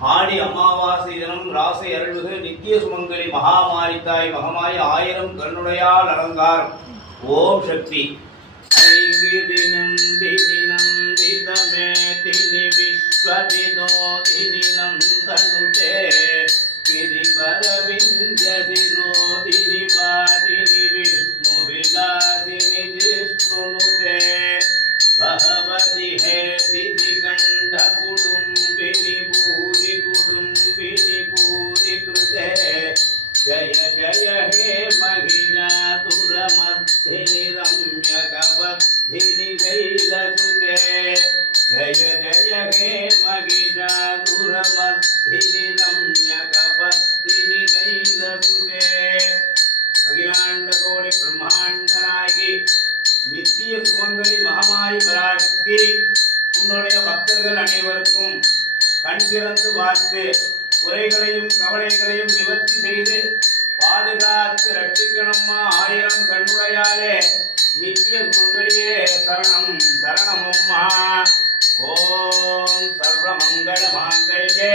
ஆடி அமாவாசை தினம் ராசை அருள்மிகு நித்திய சுமங்கலி மகாமாரித்தாய் மகமாய் ஆயிரம் கண்ணுடையால் அலங்காரம். ஓம் சக்தி. ஐகிரி நந்தினி நந்திதமேதினி விஸ்வவினோதினி நந்தனுதே கிரிவரவிந்தியதிரோதினி வாதினி விஷ்ணு விலாசினி ஜிஷ்ணுனுதே பகவதி ஹே சிதி கண்ட குடும்பினி பூரி குடும்பினி பூரி கிருதே ஜய ஜய ஹே மகிஷாசுரமர்த்தினி ரம்யகவர்த்தினி கைலசுதே ஜய ஜய ஹே மகிஷாசுரமர்த்தினி ரம்யகவர்த்தினி கைலசுதே. அகிலாண்ட கோடி பிரம்மாண்ட நாயகி நித்திய சுமங்கலி மகமாயி பராசக்தி, உன்னுடைய பக்தர்கள் அனைவருக்கும் கண் திறந்து பார்த்து குறைகளையும் கவலைகளையும் நிவர்த்தி செய்து பாதுகாத்து ரட்சிக்கணும்மா. ஆயிரம் கண்ணுடையாலே நித்திய சுமங்கலியே சரணம் சரணமம்மா. ஓம் சர்வ மங்கள மாங்கல்யே